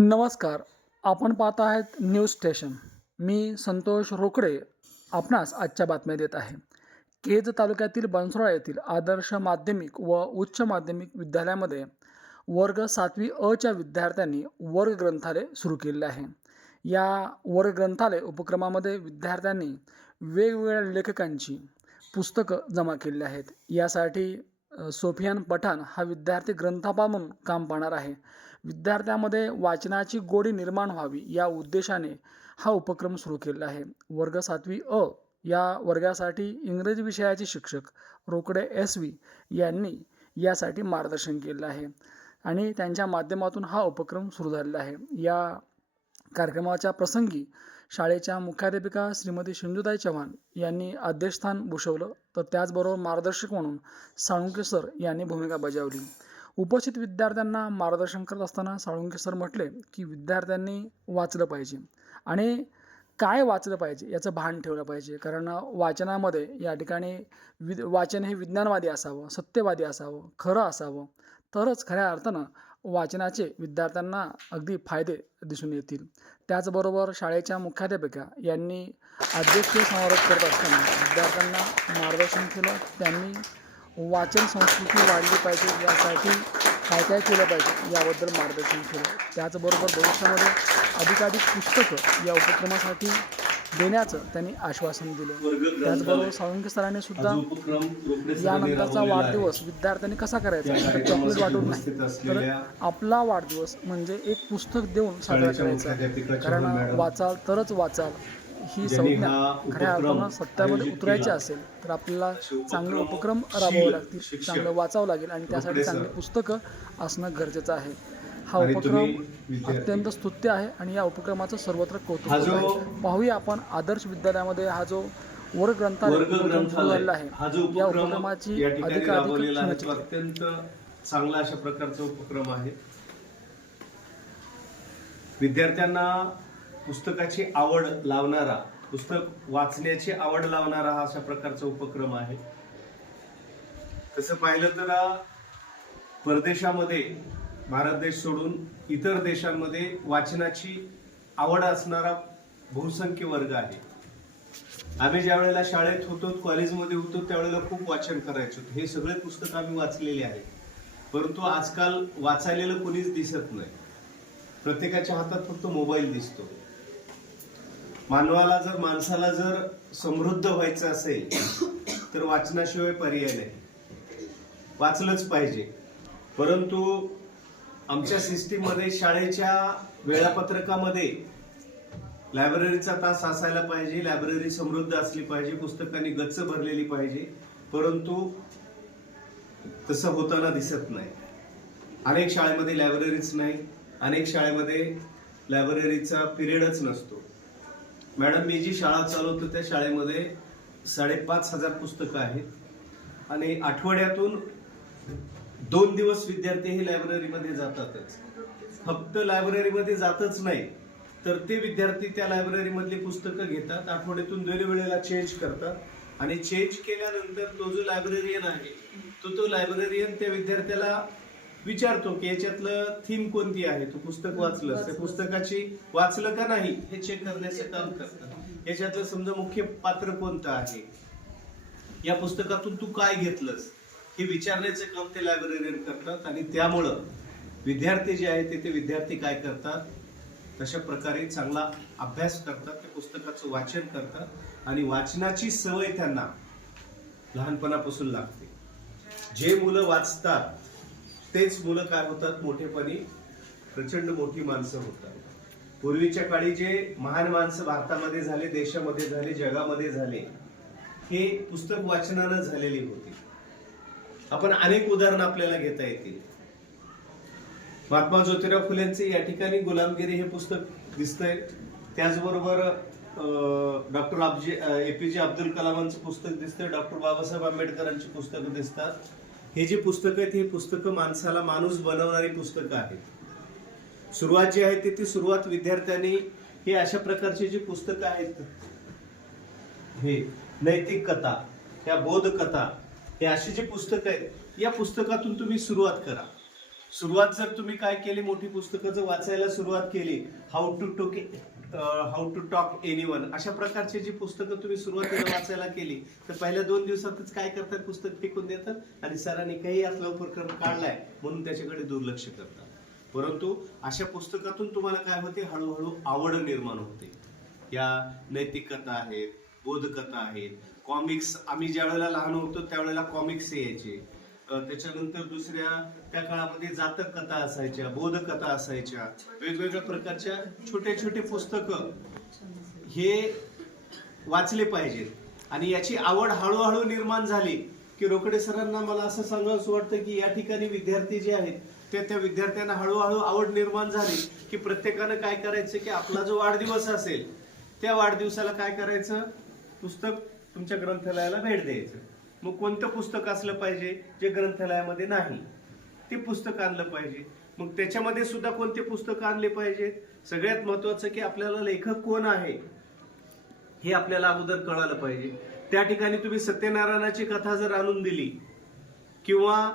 नमस्कार. आपण पाहत आहेत न्यूज स्टेशन. मी संतोष रोकडे आपणास आजच्या बातम्या देत आहे. केज तालुक्यातील बनसोडा येथील आदर्श माध्यमिक व उच्च माध्यमिक विद्यालयामध्ये वर्ग 7वी अ च्या विद्यार्थ्यांनी वर्ग ग्रंथालय सुरू केले आहे. या वर्ग ग्रंथालय उपक्रमामध्ये विद्यार्थ्यांनी वेगवेगळ्या लेखकांची पुस्तकं जमा केली आहेत. यासाठी सोफियान पठाण हा विद्यार्थी ग्रंथपाल म्हणून काम पाहणार आहे. विद्यार्थ्यांमध्ये वाचनाची गोडी निर्माण व्हावी या उद्देशाने हा उपक्रम सुरू केला आहे. वर्ग 7वी अ या वर्गासाठी इंग्रजी विषयाचे शिक्षक रोकडे SV यांनी यासाठी मार्गदर्शन केलं आहे आणि त्यांच्या माध्यमातून हा उपक्रम सुरू झालेला आहे. या कार्यक्रमाच्या प्रसंगी शाळेच्या मुख्याध्यापिका श्रीमती सिंधुताई चव्हाण यांनी अध्यक्षस्थान भूषवलं, तर त्याचबरोबर मार्गदर्शक म्हणून साळुंके सर यांनी भूमिका बजावली. उपस्थित विद्यार्थ्यांना मार्गदर्शन करत असताना साळुंके सर म्हटले की विद्यार्थ्यांनी वाचलं पाहिजे आणि काय वाचलं पाहिजे याचं भान ठेवलं पाहिजे. कारण वाचनामध्ये या ठिकाणी वाचन हे विज्ञानवादी असावं, सत्यवादी असावं, खरं असावं, तरच खऱ्या अर्थानं वाचनाचे विद्यार्थ्यांना अगदी फायदे दिसून येतील. त्याचबरोबर शाळेच्या मुख्याध्यापिका यांनी अध्यक्षीय समारोप करत असताना विद्यार्थ्यांना मार्गदर्शन केलं. त्यांनी वाचन संस्कृती वाढली पाहिजे यासाठी काय काय केलं पाहिजे याबद्दल मार्गदर्शन केलं. त्याचबरोबर भविष्यामध्ये अधिकाधिक पुस्तकं या उपक्रमासाठी देण्याचं त्यांनी आश्वासन दिलं. त्याचबरोबर साळुंके सरांनी सुद्धा यानंतरचा वाढदिवस विद्यार्थ्यांनी कसा करायचा, तर चॉकलेट वाटून नाही, तर आपला वाढदिवस म्हणजे एक पुस्तक देऊन साजरा करायचा. कारण वाचाल तरच वाचाल ही संज्ञा खऱ्या अर्थानं सत्यामध्ये उतरायची असेल तर आपल्याला चांगले उपक्रम राबवावे लागतील, चांगलं वाचावं लागेल आणि त्यासाठी चांगली पुस्तकं असणं गरजेचं आहे. हा उपक्रम अत्यंत स्तुत्य आहे आणि या उपक्रमाचं सर्वत्र कौतुक आहे. पाहूया आपण आदर्श विद्यालयामध्ये हा जो वर्ग ग्रंथालय सुरू झालेला आहे या उपक्रमाची अधिकाधिक अत्यंत चांगला अशा प्रकारचा उपक्रम आहे. विद्यार्थ्यांना पुस्तकाची आवड लावणारा, पुस्तक वाचण्याची आवड लावणारा हा अशा प्रकारचा उपक्रम आहे. तसं पाहिलं तर परदेशामध्ये भारत देश सोडून इतर देशांमध्ये वाचनाची आवड असणारा बहुसंख्य वर्ग आहे. आम्ही ज्या वेळेला शाळेत होतो, कॉलेजमध्ये होतो, त्यावेळेला खूप वाचन करायचो. हे सगळे पुस्तक आम्ही वाचलेले आहेत. परंतु आजकाल वाचायलेलं कोणीच दिसत नाही. प्रत्येकाच्या हातात फक्त मोबाईल दिसतो. माणसाला जर समृद्ध व्हायचं असेल तर वाचनाशिवाय पर्याय नाही. वाचलंच पाहिजे. परंतु आमच्या सिस्टीममध्ये शाळेच्या वेळापत्रकामध्ये लायब्ररीचा तास असायला पाहिजे, लायब्ररी समृद्ध असली पाहिजे, पुस्तकांनी गच्च भरलेली पाहिजे. परंतु तसं होताना दिसत नाही. अनेक शाळेमध्ये लायब्ररीच नाही, अनेक शाळेमध्ये लायब्ररीचा पिरियडच नसतो. मॅडम, मी जी शाळा चालवतो त्या शाळेमध्ये 5,500 पुस्तकं आहेत आणि आठवड्यातून 2 दिवस विद्यार्थी हे लायब्ररीमध्ये जातातच. फक्त लायब्ररीमध्ये जातच नाही तर ते विद्यार्थी त्या लायब्ररीमधली पुस्तकं घेतात, आठवड्यातून 2 वेळेला चेंज करतात आणि चेंज केल्यानंतर तो जो लायब्ररियन आहे तो लायब्ररियन त्या विद्यार्थ्याला विचारतो की याच्यातलं थीम कोणती आहे, तू पुस्तक वाचलंस, त्या पुस्तकाची वाचलं का नाही हे चेक करण्याचं काम करतात. याच्यातलं समजा मुख्य पात्र कोणतं आहे, या पुस्तकातून तू काय घेतलंस हे विचारण्याचं काम ते लायब्ररियन करतात. आणि त्यामुळं विद्यार्थी जे आहेत ते विद्यार्थी काय करतात, तशा प्रकारे चांगला अभ्यास करतात, त्या पुस्तकाचं वाचन करतात आणि वाचनाची सवय त्यांना लहानपणापासून लागते. जे मुलं वाचतात तेच मुलं काय होतात, मोठेपणी प्रचंड मोठी माणसं होतात. पूर्वीच्या काळी जे महान माणसं भारतामध्ये झाले, देशामध्ये झाले, जगामध्ये झाले, हे पुस्तक वाचनानं झालेली होती. आपण अनेक उदाहरण आपल्याला घेता येतील. महात्मा ज्योतिराव फुलेंचे या ठिकाणी गुलामगिरी हे पुस्तक दिसतंय. त्याचबरोबर डॉक्टर APJ अब्दुल कलामांचं पुस्तक दिसतंय, डॉक्टर बाबासाहेब आंबेडकरांची पुस्तकं दिसतात. हे जे पुस्तकं आहेत, ही पुस्तकं माणसाला माणूस बनवणारी पुस्तकं आहेत. सुरुवात जी आहे ती सुरुवात विद्यार्थ्यांनी हे अशा प्रकारची जी पुस्तकं आहेत, हे नैतिक कथा, या बोध कथा, हे अशी जी पुस्तकं आहेत, या पुस्तकातून तुम्ही सुरुवात करा. सुरुवात जर तुम्ही काय केली, मोठी पुस्तकं जर वाचायला सुरुवात केली, हाऊ टू टॉक एनीवन, अशा प्रकारची जी पुस्तकं तुम्ही सुरुवातीला वाचायला केली, तर पहिल्या 2 दिवसातच काय करतात, पुस्तक फेकून देतात आणि सरांनी काही असला उपक्रम काढलाय म्हणून त्याच्याकडे दुर्लक्ष करतात. परंतु अशा पुस्तकातून तुम्हाला काय होते, हळूहळू आवड निर्माण होते. या नैतिक कथा आहेत, बोधकथा आहेत, कॉमिक्स. आम्ही ज्या वेळेला लहान होतो त्यावेळेला कॉमिक्स यायचे. त्याच्यानंतर दुसऱ्या त्या काळामध्ये जातक कथा असायच्या, बोधकथा असायच्या, वेगवेगळ्या प्रकारच्या छोटे छोटे पुस्तकं हे वाचले पाहिजेत. आणि याची आवड हळूहळू निर्माण झाली की रोकडे सरांना मला असं सांगावंसं वाटतं की या ठिकाणी विद्यार्थी जे आहेत त्या विद्यार्थ्यांना हळूहळू आवड निर्माण झाली की प्रत्येकानं काय करायचं की आपला जो वाढदिवस असेल त्या वाढदिवसाला काय करायचं, पुस्तक तुमच्या ग्रंथालयाला भेट द्यायचं. मग कोणतं पुस्तक असलं पाहिजे जे ग्रंथालयामध्ये नाही, ते पुस्तक आणलं पाहिजे. मग त्याच्यामध्ये सुद्धा कोणते पुस्तक आणले पाहिजेत, सगळ्यात महत्वाचं की आपल्याला लेखक कोण आहे हे आपल्याला अगोदर कळालं पाहिजे. त्या ठिकाणी तुम्ही सत्यनारायणाची कथा जर आणून दिली किंवा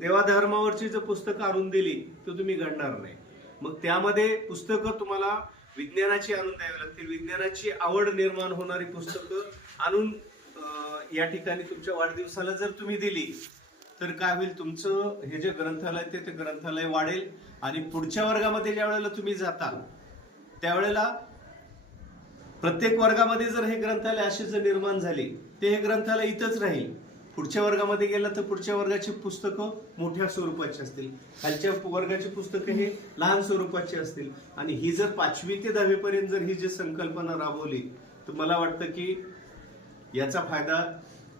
देवाधर्मावरची जर पुस्तकं आणून दिली तर तुम्ही घडणार नाही. मग त्यामध्ये पुस्तकं तुम्हाला विज्ञानाची आणून द्यावी लागतील. विज्ञानाची आवड निर्माण होणारी पुस्तकं आणून या ठिकाणी तुमच्या वाढदिवसाला जर तुम्ही दिली तर काय होईल, तुमचं हे जे ग्रंथालय ते ग्रंथालय वाढेल. आणि पुढच्या वर्गामध्ये ज्या वेळेला तुम्ही जाताल त्यावेळेला प्रत्येक वर्गामध्ये जर हे ग्रंथालय असे जर निर्माण झाले ते हे ग्रंथालय इथंच राहील. पुढच्या वर्गामध्ये गेला तर पुढच्या वर्गाची पुस्तकं मोठ्या स्वरूपाची असतील, खालच्या वर्गाची पुस्तकं हे लहान स्वरूपाची असतील. आणि ही जर 5वी ते 10वी पर्यंत जर ही जी संकल्पना राबवली तर मला वाटतं की याचा फायदा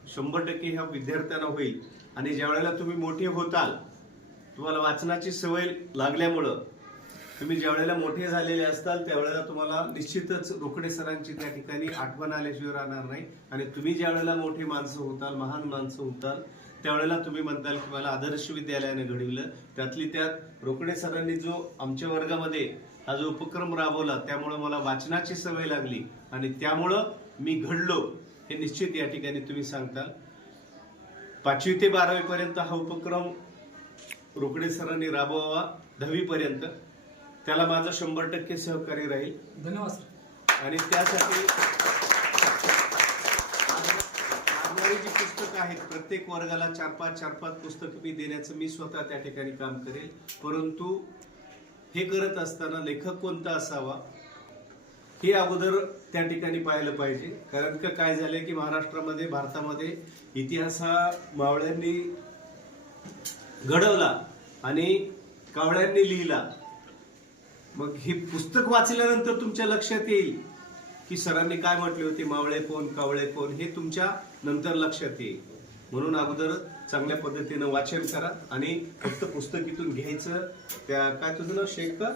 100% ह्या विद्यार्थ्यांना होईल. आणि ज्या वेळेला तुम्ही मोठे होताल, तुम्हाला वाचनाची सवय लागल्यामुळं तुम्ही ज्या वेळेला मोठे झालेले असताल त्यावेळेला तुम्हाला निश्चितच रोकडे सरांची त्या ठिकाणी आठवण आल्याशिवाय राहणार नाही. आणि तुम्ही ज्या वेळेला मोठी माणसं होताल, महान माणसं होताल, त्यावेळेला तुम्ही म्हणताल की मला आदर्श विद्यालयाने घडविलं. त्यातली त्यात रोकडे सरांनी जो आमच्या वर्गामध्ये हा जो उपक्रम राबवला त्यामुळं मला वाचनाची सवय लागली आणि त्यामुळं मी घडलो हे निश्चित या ठिकाणी तुम्ही सांगताल. 5वी ते 12वी पर्यंत हा उपक्रम रोकडे सरांनी राबवावा. 10वी पर्यंत त्याला माझं 100% सहकार्य राहील. धन्यवाद सर. आणि त्यासाठी लागणारी जी पुस्तकं आहेत प्रत्येक वर्गाला 4-5 पुस्तकं मी देण्याचं मी स्वतः त्या ठिकाणी काम करेल. परंतु हे करत असताना लेखक कोणता असावा हे अगोदर त्या ठिकाणी पाहिलं पाहिजे. कारण का काय झालंय की महाराष्ट्रामध्ये, भारतामध्ये इतिहास हा मावळ्यांनी घडवला आणि कावळ्यांनी लिहिला. मग हे पुस्तक वाचल्यानंतर तुमच्या लक्षात येईल की सरांनी काय म्हटले होते, मावळे कोण, कावळे कोण, हे तुमच्या नंतर लक्षात येईल. म्हणून अगोदर चांगल्या पद्धतीनं वाचन करा आणि फक्त पुस्तकीतून घ्यायचं. त्या काय तुझं नाव, शेख का,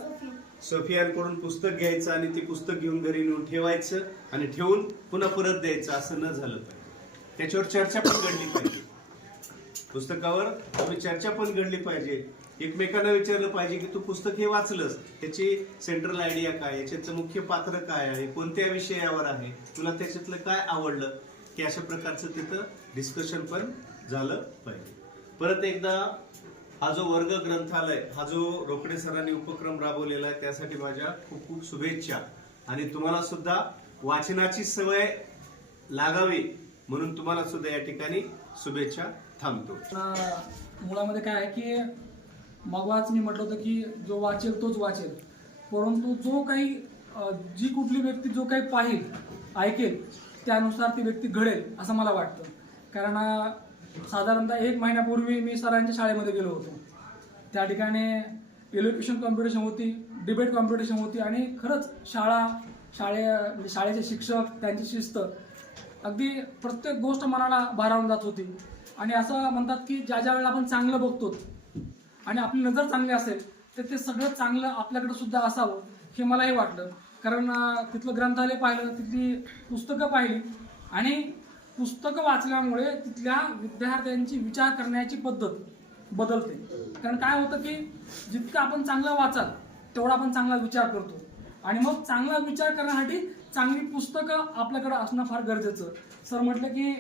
सफियांकडून पुस्तक घ्यायचं आणि ते पुस्तक घेऊन घरी नेऊन ठेवायचं आणि ठेवून पुन्हा परत द्यायचं, असं न झालं पाहिजे. त्याच्यावर चर्चा पण घडली पाहिजे. पुस्तकावर तुम्ही चर्चा पण घडली पाहिजे. एकमेकांना विचारलं पाहिजे की तू पुस्तक हे वाचलंस, त्याची सेंट्रल आयडिया काय, याच्यातलं मुख्य पात्र काय आहे, कोणत्या विषयावर आहे, तुला त्याच्यातलं काय आवडलं, की अशा प्रकारचं तिथं डिस्कशन पण झालं पाहिजे. परत एकदा हा जो वर्ग ग्रंथालय, हा जो रोकडे सरांनी उपक्रम राबवलेला आहे त्यासाठी माझ्या खूप खूप शुभेच्छा. आणि तुम्हाला सुद्धा वाचनाची सवय लागावी म्हणून तुम्हाला सुद्धा या ठिकाणी शुभेच्छा. थांबतो. मुळामध्ये काय आहे की मगवाच मी म्हटलं होतं की जो वाचेल तोच वाचेल, परंतु जो काही जी कुठली व्यक्ती जो काही पाहिल, ऐकेल, त्यानुसार ती व्यक्ती घडेल असं मला वाटतं. कारण साधारणतः 1 महिन्यापूर्वी मी सरांच्या शाळेमध्ये गेलो होतो. त्या ठिकाणी इलोक्युशन कॉम्पिटिशन होती, डिबेट कॉम्पिटिशन होती आणि खरंच शाळेचे शिक्षक, त्यांची शिस्त, अगदी प्रत्येक गोष्ट मनाला भारावून जात होती. आणि असं म्हणतात की ज्या वेळेला आपण चांगलं बघतो आणि आपली नजर चांगली असेल तर ते सगळं चांगलं आपल्याकडे सुद्धा असावं हे मलाही वाटलं. कारण तिथलं ग्रंथालय पाहिलं, तिथली पुस्तकं पाहिली आणि पुस्तकं वाचल्यामुळे तिथल्या विद्यार्थ्यांची विचार करण्याची पद्धत बदलते. कारण काय होतं की जितकं आपण चांगलं वाचाल तेवढा आपण चांगला विचार करतो आणि मग चांगला विचार करण्यासाठी चांगली पुस्तकं आपल्याकडे असणं फार गरजेचं. सर म्हटलं की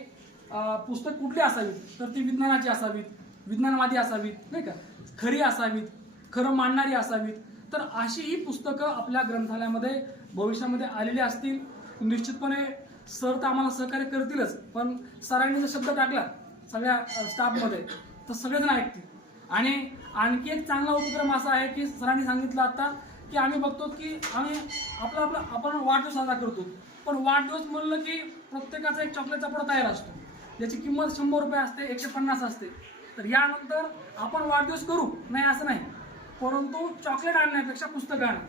पुस्तक कुठली असावीत तर ती विज्ञानाची असावीत, विज्ञानवादी असावीत, नाही का. खरी असावीत, खरं मांडणारी असावीत. तर अशी ही पुस्तकं आपल्या ग्रंथालयामध्ये भविष्यामध्ये आलेली असतील. निश्चितपणे सर तर आम्हाला सहकार्य करतीलच, पण सरांनी जर शब्द टाकला सगळ्या स्टाफमध्ये तर सगळेजण ऐकतील. आणि आणखी एक चांगला उपक्रम असा आहे की सरांनी सांगितलं आता की आम्ही बघतो की आम्ही आपण वाढदिवस साजरा करतो, पण वाढदिवस म्हणलं की प्रत्येकाचा एक चॉकलेटचा पुडा तयार असतो, ज्याची किंमत 100 रुपये असते, 150 असते. तर यानंतर आपण वाढदिवस करू नाही असं नाही, परंतु चॉकलेट आणण्यापेक्षा पुस्तकं आणा.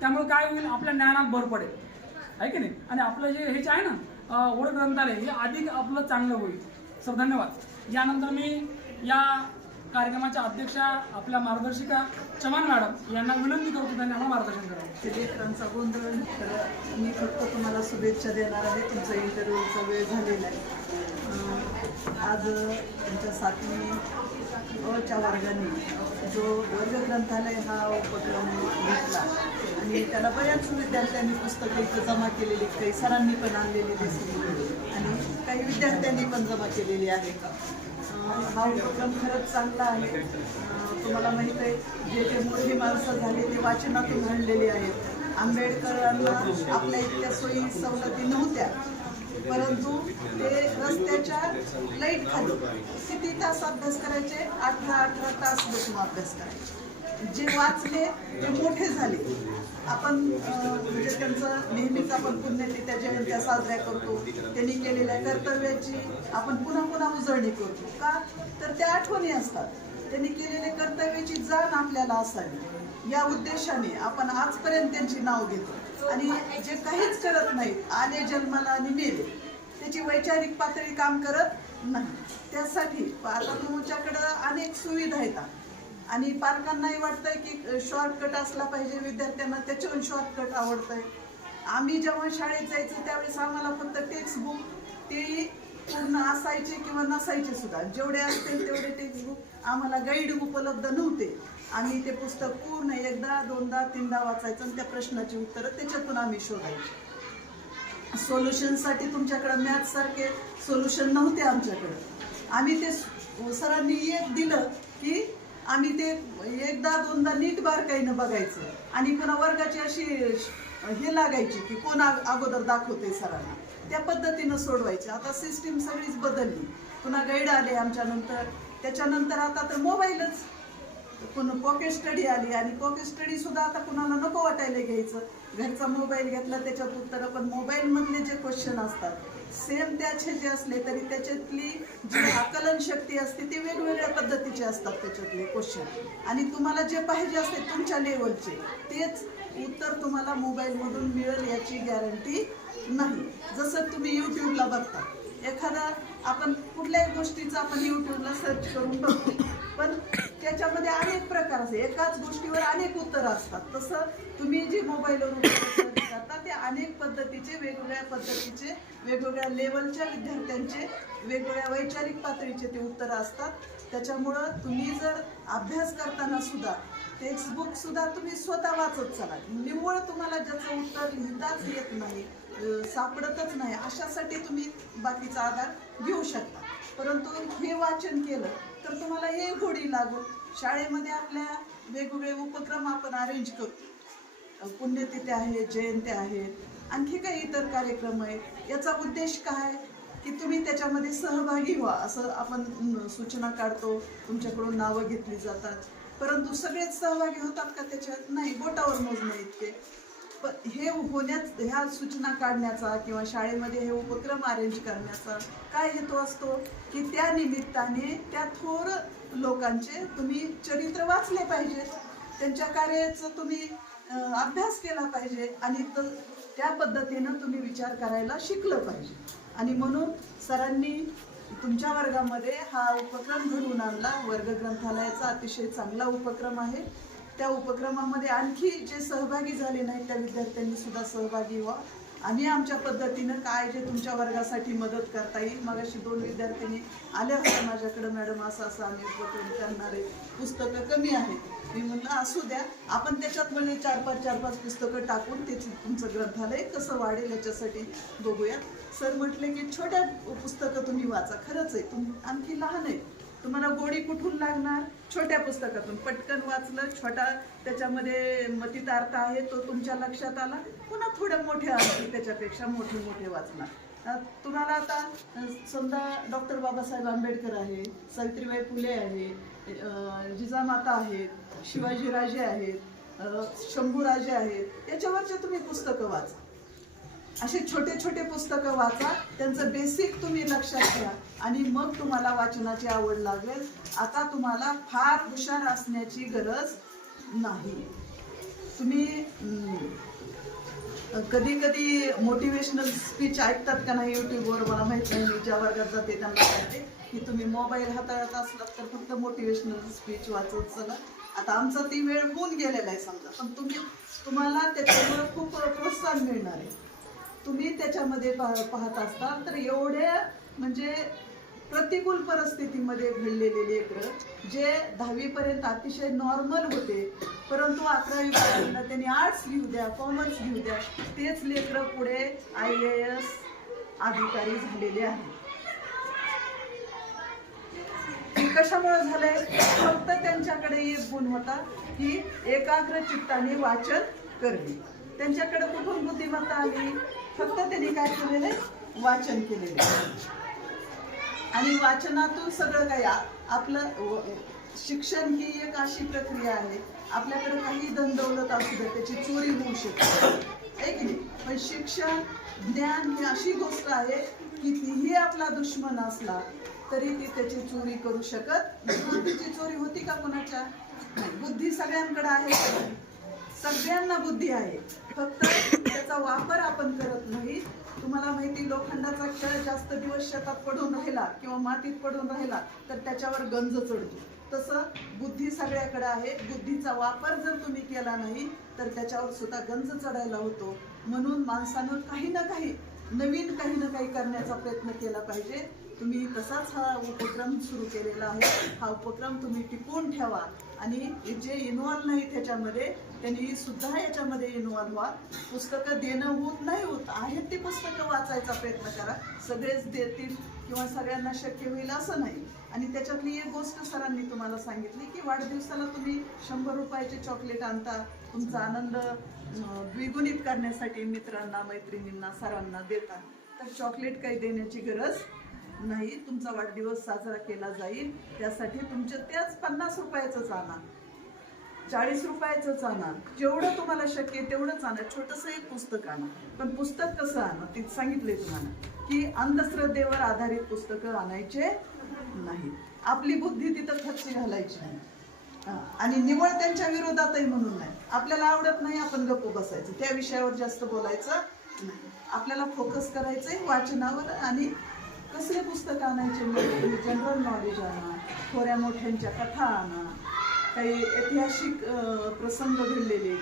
त्यामुळे काय होईल, आपल्या ज्ञानात भर पडेल, आहे की नाही. आणि आपलं हे जे आहे ना वड ग्रंथालय हे अधिक आपलं चांगलं होईल. सर धन्यवाद. यानंतर मी या कार्यक्रमाच्या अध्यक्षा आपल्या मार्गदर्शिका चव्हाण मॅडम यांना विनंती करतो त्यांनी आम्हाला मार्गदर्शन करावं. लेकरांचा गोंधळ मी फक्त तुम्हाला शुभेच्छा देणार आहे. तुमचा इंटरव्ह्यूचा वेळ झालेला आहे. आज तुमच्या 7वी च्या वर्गाने जो वर्ग ग्रंथालय हा उपक्रम घेतला आणि त्याला बऱ्याच विद्यार्थ्यांनी पुस्तकं इथं जमा केलेली, काही सरांनी पण आणलेली दिसली आणि काही विद्यार्थ्यांनी पण जमा केलेली आहे. हा उपक्रम खरंच चांगला आहे. तुम्हाला माहीत आहे, जे मोठी माणसं झाली ते वाचनातून घडलेली आहेत. आंबेडकरांना आपल्या इतक्या सोयी सवलती नव्हत्या, परंतु ते रस्त्याच्या लाईट खाली किती तास अभ्यास करायचे, 18 तास बसून अभ्यास करायचे. जे वाचले ते मोठे झाले. आपण म्हणजे त्यांचं नेहमीच आपण पुण्यतिथ्या जयंत्या साजऱ्या करतो. त्यांनी केलेल्या कर्तव्याची आपण पुन्हा पुन्हा उजळणी करतो. का तर त्या आठवणी असतात. त्यांनी केलेल्या कर्तव्याची जाण आपल्याला असावी या उद्देशाने आपण आजपर्यंत त्यांची नाव घेतो. आणि जे काहीच करत नाहीत, आले जन्माला आणि मेले, त्याची वैचारिक पातळी काम करत नाही. त्यासाठी आता तुमच्याकडं अनेक सुविधा आहेत आणि पालकांनाही वाटतंय की शॉर्टकट असला पाहिजे, विद्यार्थ्यांना त्याच्याहून शॉर्टकट आवडतंय. आम्ही जेव्हा शाळेत जायचो त्यावेळेस आम्हाला फक्त टेक्स्टबुक ते पूर्ण असायचे किंवा नसायचे सुद्धा. जेवढे असतील तेवढे टेक्स्टबुक आम्हाला गाईड उपलब्ध नव्हते. आम्ही ते पुस्तक पूर्ण एकदा, दोनदा, तीनदा वाचायचं आणि त्या प्रश्नाची उत्तरं त्याच्यातून आम्ही शोधायची. सोल्युशनसाठी तुमच्याकडे मॅथ्स सारखे सोल्युशन नव्हते आमच्याकडे. आम्ही ते सरांनी एक दिलं की आम्ही ते एकदा दोनदा नीट बारकाईनं बघायचं आणि पुन्हा वर्गाची अशी हे लागायची की कोण अगोदर दाखवते सरांना, त्या पद्धतीनं सोडवायचे. आता सिस्टीम सगळीच बदलली. पुन्हा गाईड आले आमच्यानंतर. त्याच्यानंतर आता तर मोबाईलच, पुन्हा पॉकेट स्टडी आली आणि पॉकेट स्टडी सुद्धा आता कुणाला नको वाटायला घ्यायचं. घरचा मोबाईल घेतला त्याच्यात उत्तरं, पण मोबाईलमधले जे क्वेश्चन असतात सेम त्याचे जे असले तरी त्याच्यातली जी आकलन शक्ती असते ती वेगवेगळ्या पद्धतीचे असतात त्याच्यातले क्वेश्चन. आणि तुम्हाला जे पाहिजे असते तुमच्या लेवलचे तेच उत्तर तुम्हाला मोबाईलमधून मिळेल याची गॅरंटी नाही. जसं तुम्ही यूट्यूबला बघता, एखादा आपण कुठल्याही गोष्टीचं आपण यूट्यूबला सर्च करून बघतो, पण त्याच्यामध्ये अनेक प्रकार असते. एकाच गोष्टीवर अनेक उत्तरं असतात. तसं तुम्ही जे मोबाईलवरून सर्च करता ते अनेक पद्धतीचे, वेगवेगळ्या पद्धतीचे, वेगवेगळ्या लेवलच्या विद्यार्थ्यांचे, वेगवेगळ्या वैचारिक पातळीचे ते उत्तरं असतात. त्याच्यामुळं तुम्ही जर अभ्यास करताना सुद्धा टेक्स्टबुक सुद्धा तुम्ही स्वतः वाचत चला. निव्वळ तुम्हाला ज्याचं उत्तर लिहिताच येत नाही, सापडतच नाही, अशासाठी तुम्ही बाकीचा आधार घेऊ शकता. परंतु हे वाचन केलं तर तुम्हाला हे गोडी लागून शाळेमध्ये आपल्या वेगवेगळे उपक्रम आपण अरेंज करतो. पुण्यतिथ्या आहेत, जयंत्या आहेत, आणखी काही इतर कार्यक्रम आहेत. याचा उद्देश काय की तुम्ही त्याच्यामध्ये सहभागी व्हा. असं आपण सूचना काढतो, तुमच्याकडून नावं घेतली जातात, परंतु सगळेच सहभागी होतात का त्याच्यात? नाही, बोटावर मोजणे इतके. पण हे होण्यात, ह्या सूचना काढण्याचा किंवा शाळेमध्ये हे उपक्रम अरेंज करण्याचा काय हेतू असतो की त्या निमित्ताने त्या थोर लोकांचे तुम्ही चरित्र वाचले पाहिजे, त्यांच्या कार्याचा तुम्ही अभ्यास केला पाहिजे आणि त्या पद्धतीनं तुम्ही विचार करायला शिकलं पाहिजे. आणि म्हणून सरांनी तुमच्या वर्गामध्ये हा उपक्रम घडवून आणला. वर्ग ग्रंथालयाचा अतिशय चांगला उपक्रम आहे. त्या उपक्रमामध्ये आणखी जे सहभागी झाले नाहीत त्या विद्यार्थ्यांनी सुद्धा सहभागी व्हा. आम्ही आमच्या पद्धतीनं काय जे तुमच्या वर्गासाठी मदत करता येईल. मगाशी 2 विद्यार्थ्यांनी आल्या होत्या माझ्याकडे, मॅडम असं आम्ही उपक्रम करणारे, पुस्तकं कमी आहेत. मी म्हणलं असू द्या, आपण त्याच्यात म्हणजे 4-5 पुस्तकं टाकून त्याची तुमचं ग्रंथालय कसं वाढेल याच्यासाठी बघूया. सर म्हटले की छोट्या पुस्तकं तुम्ही वाचा. खरंच आहे, तुम्ही आणखी लहान आहे तुम्हाला गोडी कुठून लागणार? छोट्या पुस्तकातून पटकन वाचलं, छोटा त्याच्यामध्ये मतीत अर्थ आहे तो तुमच्या लक्षात आला, पुन्हा थोडे मोठे असतील त्याच्यापेक्षा मोठे मोठे वाचणार. तुम्हाला आता समजा डॉक्टर बाबासाहेब आंबेडकर आहे, सावित्रीबाई फुले आहे, जिजामाता आहेत, शिवाजीराजे आहेत, शंभूराजे आहेत, याच्यावरचे तुम्ही पुस्तकं वाचा. असे छोटे छोटे पुस्तकं वाचा, त्यांचं बेसिक तुम्ही लक्षात घ्या आणि मग तुम्हाला वाचनाची आवड लागेल. आता तुम्हाला फार हुशार असण्याची गरज नाही. तुम्ही कधी कधी मोटिवेशनल स्पीच ऐकतात का नाही युट्यूबवर? मला माहित नाही, मी ज्या वर्गात जाते त्यांना सांगते की तुम्ही मोबाईल हाताळत असलात तर फक्त मोटिवेशनल स्पीच वाचत चला. आता आमचा ती वेळ होऊन गेलेला आहे समजा, पण तुम्हाला त्याच्यामुळे खूप प्रोत्साहन मिळणार आहे. तुम्ही त्याच्यामध्ये पाहत असताल तर एवढे म्हणजे प्रतिकूल परिस्थितीमध्ये घडलेले लेकरं जे 10वी पर्यंत अतिशय नॉर्मल होते, परंतु 11वी पर्यंत त्यांनी आर्ट्स घेऊ द्या, कॉमर्स घेऊ द्या, तेच लेकरं पुढे IAS अधिकारी झालेले आहेत. हे कशामुळे झालंय? फक्त त्यांच्याकडे एक गुण होता की एकाग्र चित्ताने वाचन करणे. त्यांच्याकडे कुठून बुद्धिमत्ता आली? फक्त त्यांनी काय केलेलं? वाचन केलेलं. आणि वाचनातून सगळं काही आपलं शिक्षण ही एक अशी प्रक्रिया आहे, आपल्याकडे काही धनदौलत असू दे त्याची चोरी होऊ शकते, आहे की नाही? पण शिक्षण ज्ञान ही अशी गोष्ट आहे की तीही आपला दुश्मन असला तरी ती त्याची चोरी करू शकत नाही. बुद्धीची चोरी होती का कोणाच्या? नाही. बुद्धी सगळ्यांकडे आहे, सगळ्यांना बुद्धी आहे, फक्त त्याचा वापर आपण करत नाही. तुम्हाला माहिती, लोखंडाचा खेळ जास्त दिवस शेतात पडून राहिला किंवा मातीत पडून राहिला तर त्याच्यावर गंज चढतो. तसं बुद्धी सगळ्याकडे आहे, बुद्धीचा वापर जर तुम्ही केला नाही तर त्याच्यावर सुद्धा गंज चढायला होतो. म्हणून माणसानं काही ना काही नवीन करण्याचा प्रयत्न केला पाहिजे. तुम्ही तसाच हा उपक्रम सुरू केलेला आहे. हा उपक्रम तुम्ही टिकवून ठेवा आणि जे इन्व्हॉल्व नाही त्याच्यामध्ये त्यांनी सुद्धा याच्यामध्ये इन्व्हॉल्व व्हा. पुस्तकं देणं होत नाही होत आहेत ती पुस्तकं वाचायचा प्रयत्न करा. सगळेच देतील किंवा सगळ्यांना शक्य होईल असं नाही. आणि त्याच्यातली एक गोष्ट सरांनी तुम्हाला सांगितली की वाढदिवसाला तुम्ही 100 रुपयाचे चॉकलेट आणता, तुमचा आनंद द्विगुणित करण्यासाठी मित्रांना, मैत्रिणींना, सरांना देता. तर चॉकलेट काही देण्याची गरज नाही. तुमचा वाढदिवस साजरा केला जाईल त्यासाठी तुमच्या त्याच 50 रुपयाचंच आणा, 40 रुपयाचंच आणा, जेवढं तुम्हाला शक्य आहे तेवढंच आणा. छोटंसं एक पुस्तक आणा, पण पुस्तक कसं आणा ते सांगितलंय तुम्हाला की अंधश्रद्धेवर आधारित पुस्तकं आणायचे नाही. आपली बुद्धी तिथं खर्च घालायची नाही आणि निवळ त्यांच्या विरोधातही म्हणून नाही. आपल्याला आवडत नाही आपण गप्प बसायचं, त्या विषयावर जास्त बोलायचं नाही. आपल्याला फोकस करायचंय वाचनावर. आणि कसले पुस्तक आणायचे? जनरल नॉलेज आणा, थोड्या मोठ्यांच्या कथा आणा, काही ऐतिहासिक प्रसंग घडलेले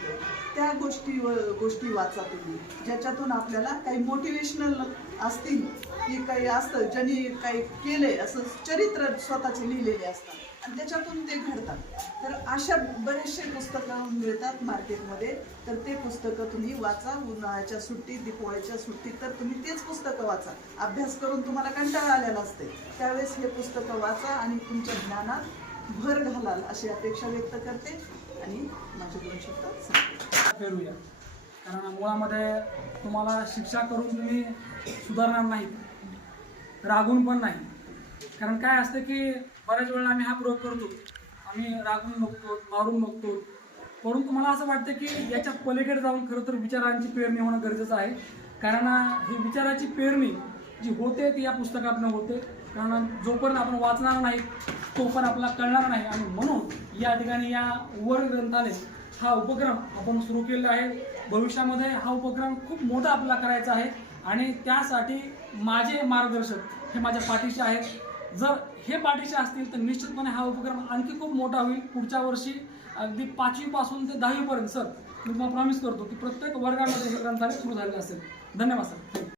त्या गोष्टी वाचा तुम्ही, ज्याच्यातून आपल्याला काही मोटिवेशनल असतील की काही असतं ज्यांनी काही केलंय असं चरित्र स्वतःचे लिहिलेले असतात आणि त्याच्यातून ते घडतात. तर अशा बरेचसे पुस्तकं मिळतात मार्केटमध्ये, तर ते पुस्तकं तुम्ही वाचा. उन्हाळ्याच्या सुट्टीत, दिवाळीच्या सुट्टीत तर तुम्ही तेच पुस्तकं वाचा. अभ्यास करून तुम्हाला कंटाळा आलेला असते, त्यावेळेस हे पुस्तकं वाचा आणि तुमच्या ज्ञानात भर घालाल अशी अपेक्षा व्यक्त करते आणि माझे 2 शब्द सांगते. फेरूया, कारण मुळामध्ये तुम्हाला शिक्षा करून तुम्ही सुधारणार नाहीत, रागून पण नाही. कारण काय असतं की बऱ्याच वेळा आम्ही हा प्रयोग करतो, आम्ही रागून बघतो, मारून बघतो, परंतु मला असं वाटतं की याच्या पलीकडे जाऊन खरं तर विचारांची पेरणी होणं गरजेचं आहे. कारण ही विचाराची पेरणी जी होते ती या पुस्तकातनं होते. कारण जोपर्यंत आपण वाचणार नाही तोपर्यंत आपल्याला कळणार नाही. आणि म्हणून या ठिकाणी या वर्ग ग्रंथालय हा उपक्रम आपण सुरू केलेला आहे. भविष्यामध्ये हा उपक्रम खूप मोठा आपल्याला करायचा आहे आणि त्यासाठी माझे मार्गदर्शक हे माझ्या पाठीशी आहेत. जर हे पाठीशी असतील तर निश्चितपणे हा उपक्रम आणखी खूप मोठा होईल. पुढच्या वर्षी अगदी 5वी पासून ते 10वी पर्यंत सर मी तुम्हाला प्रॉमिस करतो की प्रत्येक वर्गामध्ये हे ग्रंथालय सुरू झालेलं असेल. धन्यवाद सर.